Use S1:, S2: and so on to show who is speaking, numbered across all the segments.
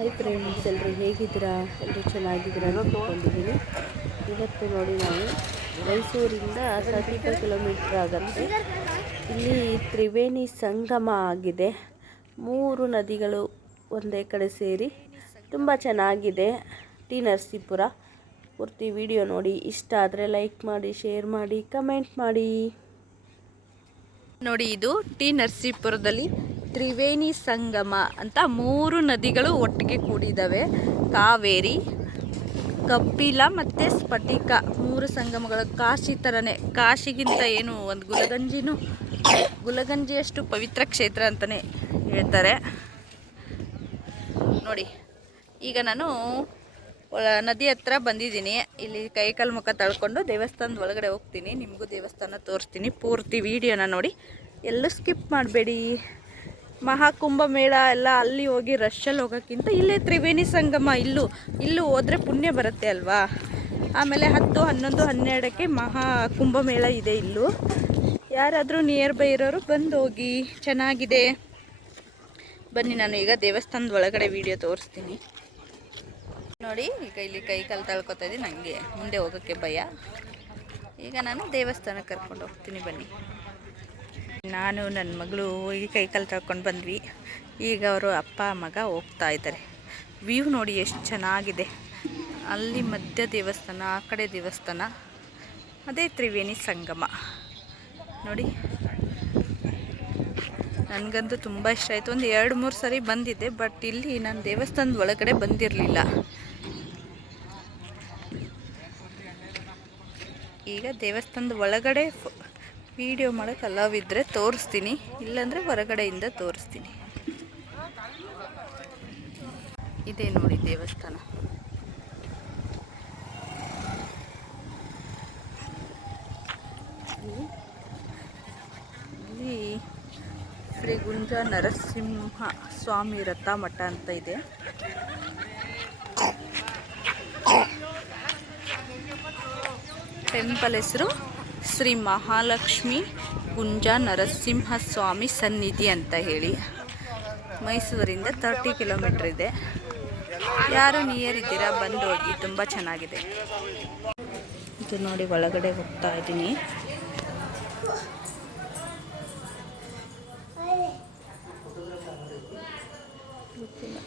S1: Hi friends ಎಲ್ಲರೂ ಹೇಗಿದ್ದೀರಾ? ಎಲ್ಲರೂ ಚೆನ್ನಾಗಿದ್ದೀರಾ ಅಂದ್ಕೊಂಡಿದ್ದೀನಿ ಇವತ್ತು ನೋಡಿ ನಾವು ಮೈಸೂರಿಂದ ತರ್ಟಿ ಫೈವ್ ಕಿಲೋಮೀಟ್ರ್ ಆಗುತ್ತೆ. ಇಲ್ಲಿ ತ್ರಿವೇಣಿ ಸಂಗಮ ಆಗಿದೆ. ಮೂರು ನದಿಗಳು ಒಂದೇ ಕಡೆ ಸೇರಿ ತುಂಬ ಚೆನ್ನಾಗಿದೆ. ಟಿ ನರಸೀಪುರ. ಪೂರ್ತಿ ವಿಡಿಯೋ ನೋಡಿ. ಇಷ್ಟ ಆದರೆ ಲೈಕ್ ಮಾಡಿ ಶೇರ್ ಮಾಡಿ ಕಮೆಂಟ್ ಮಾಡಿ. ನೋಡಿ, ಇದು ಟಿ ನರಸೀಪುರದಲ್ಲಿ ತ್ರಿವೇಣಿ ಸಂಗಮ ಅಂತ ಮೂರು ನದಿಗಳು ಒಟ್ಟಿಗೆ ಕೂಡಿದ್ದಾವೆ ಕಾವೇರಿ, ಕಪಿಲ ಮತ್ತು ಸ್ಫಟಿಕ ಮೂರು ಸಂಗಮಗಳು. ಕಾಶಿ ಥರನೇ ಕಾಶಿಗಿಂತ ಏನು? ಒಂದು ಗುಲಗಂಜಿನೂ, ಗುಲಗಂಜಿಯಷ್ಟು ಪವಿತ್ರ ಕ್ಷೇತ್ರ ಅಂತಲೇ ಹೇಳ್ತಾರೆ. ನೋಡಿ, ಈಗ ನಾನು ನದಿ ಹತ್ರ ಬಂದಿದ್ದೀನಿ. ಇಲ್ಲಿ ಕೈಕಾಲು ಮುಖ ತಳ್ಕೊಂಡು ದೇವಸ್ಥಾನದ ಒಳಗಡೆ ಹೋಗ್ತೀನಿ. ನಿಮಗೂ ದೇವಸ್ಥಾನ ತೋರಿಸ್ತೀನಿ ಪೂರ್ತಿ ವಿಡಿಯೋನ ನೋಡಿ. ಎಲ್ಲೂ ಸ್ಕಿಪ್ ಮಾಡಬೇಡಿ. ಮಹಾಕುಂಭ ಮೇಳ ಎಲ್ಲ ಅಲ್ಲಿ ಹೋಗಿ ರಶ್ಶಲ್ಲಿ ಹೋಗೋಕ್ಕಿಂತ ಇಲ್ಲೇ ತ್ರಿವೇಣಿ ಸಂಗಮ ಇಲ್ಲೂ ಇಲ್ಲೂ ಹೋದರೆ ಪುಣ್ಯ ಬರುತ್ತೆ ಅಲ್ವಾ? ಆಮೇಲೆ ಹತ್ತು, ಹನ್ನೊಂದು, ಹನ್ನೆರಡಕ್ಕೆ ಮಹಾ ಕುಂಭಮೇಳ ಇದೆ ಇಲ್ಲೂ. ಯಾರಾದರೂ ನಿಯರ್ ಬೈ ಇರೋರು ಬಂದು ಹೋಗಿ, ಚೆನ್ನಾಗಿದೆ. ಬನ್ನಿ, ನಾನು ಈಗ ದೇವಸ್ಥಾನದ ಒಳಗಡೆ ವಿಡಿಯೋ ತೋರಿಸ್ತೀನಿ. ನೋಡಿ, ಈಗ ಇಲ್ಲಿ ಕೈ ಕಾಲು ತಳ್ಕೊತಾ ಇದ್ದೀನಿ ನನಗೆ ಮುಂದೆ ಹೋಗೋಕ್ಕೆ ಭಯ. ಈಗ ನಾನು ದೇವಸ್ಥಾನಕ್ಕೆ ಕರ್ಕೊಂಡು ಹೋಗ್ತೀನಿ, ಬನ್ನಿ. ನಾನು ನನ್ನ ಮಗಳು ಈ ಕೈ ಕಾಲು ತಳ್ಕೊಂಡು ಬಂದ್ವಿ. ಈಗ ಅವರು ಅಪ್ಪ, ಮಗ ಹೋಗ್ತಾ ಇದ್ದಾರೆ. ವ್ಯೂ ನೋಡಿ ಎಷ್ಟು ಚೆನ್ನಾಗಿದೆ. ಅಲ್ಲಿ ಮಧ್ಯ ದೇವಸ್ಥಾನ, ಆ ಕಡೆ ದೇವಸ್ಥಾನ. ಅದೇ ತ್ರಿವೇಣಿ ಸಂಗಮ. ನೋಡಿ. ನನಗಂತೂ ತುಂಬ ಇಷ್ಟ ಆಯಿತು. ಒಂದು ಎರಡು ಮೂರು ಸರಿ ಬಂದಿದ್ದೆ, ಬಟ್ ಇಲ್ಲಿ ನಾನು ದೇವಸ್ಥಾನದ ಒಳಗಡೆ ಬಂದಿರಲಿಲ್ಲ. ಈಗ ದೇವಸ್ಥಾನದ ಒಳಗಡೆ ವಿಡಿಯೋ ಮಾಡೋಕ್ಕೆ ಅಲಾವ್ ಇದ್ದರೆ ತೋರಿಸ್ತೀನಿ, ಇಲ್ಲಾಂದರೆ ಹೊರಗಡೆಯಿಂದ ತೋರಿಸ್ತೀನಿ. ಇದೇ ನೋಡಿ ದೇವಸ್ಥಾನ. ಇಲ್ಲಿ ಶ್ರೀ ಗುಂಜ ನರಸಿಂಹ ಸ್ವಾಮಿ ರಥ ಮಠ ಅಂತ ಇದೆ. ಟೆಂಪಲ್ ಹೆಸರು ಶ್ರೀ ಮಹಾಲಕ್ಷ್ಮಿ ಗುಂಜ ನರಸಿಂಹಸ್ವಾಮಿ ಸನ್ನಿಧಿ ಅಂತ ಹೇಳಿ. ಮೈಸೂರಿಂದ ತರ್ಟಿ ಕಿಲೋಮೀಟ್ರ್ ಇದೆ. ಯಾರು ನಿಯರ್ ಇದ್ದೀರಾ ಬಂದು ಹೋಗಿ ತುಂಬ ಚೆನ್ನಾಗಿದೆ. ಇದು ನೋಡಿ ಒಳಗಡೆ ಹೋಗ್ತಾ ಇದ್ದೀನಿ. ಗೊತ್ತಿಲ್ಲ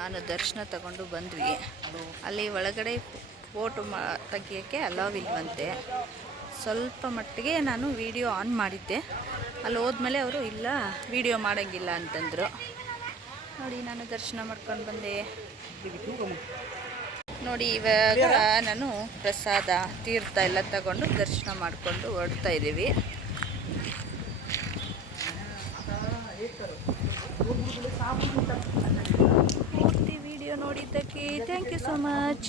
S1: ನಾನು ದರ್ಶನ ತಗೊಂಡು ಬಂದ್ವಿ. ಅಲ್ಲಿ ಒಳಗಡೆ ಫೋಟೋ ಮಾ ತೆಗಿಯೋಕ್ಕೆ ಅಲಾವ್ ಇಲ್ವಂತೆ. ಸ್ವಲ್ಪ ಮಟ್ಟಿಗೆ ನಾನು ವಿಡಿಯೋ ಆನ್ ಮಾಡಿದ್ದೆ. ಅಲ್ಲಿ ಹೋದ್ಮೇಲೆ ಅವರು, ಇಲ್ಲ ವಿಡಿಯೋ ಮಾಡೋಂಗಿಲ್ಲ ಅಂತಂದರು. ನೋಡಿ, ನಾನು ದರ್ಶನ ಮಾಡ್ಕೊಂಡು ಬಂದೆ. ನೋಡಿ, ಇವಾಗ ನಾನು ಪ್ರಸಾದ, ತೀರ್ಥ ಎಲ್ಲ ತಗೊಂಡು ದರ್ಶನ ಮಾಡಿಕೊಂಡು ಹೊರಡ್ತಾ ಇದ್ದೀವಿ. ಪೂರ್ತಿ ವಿಡಿಯೋ ನೋಡಿದ್ದಕ್ಕೆ. Thank you so much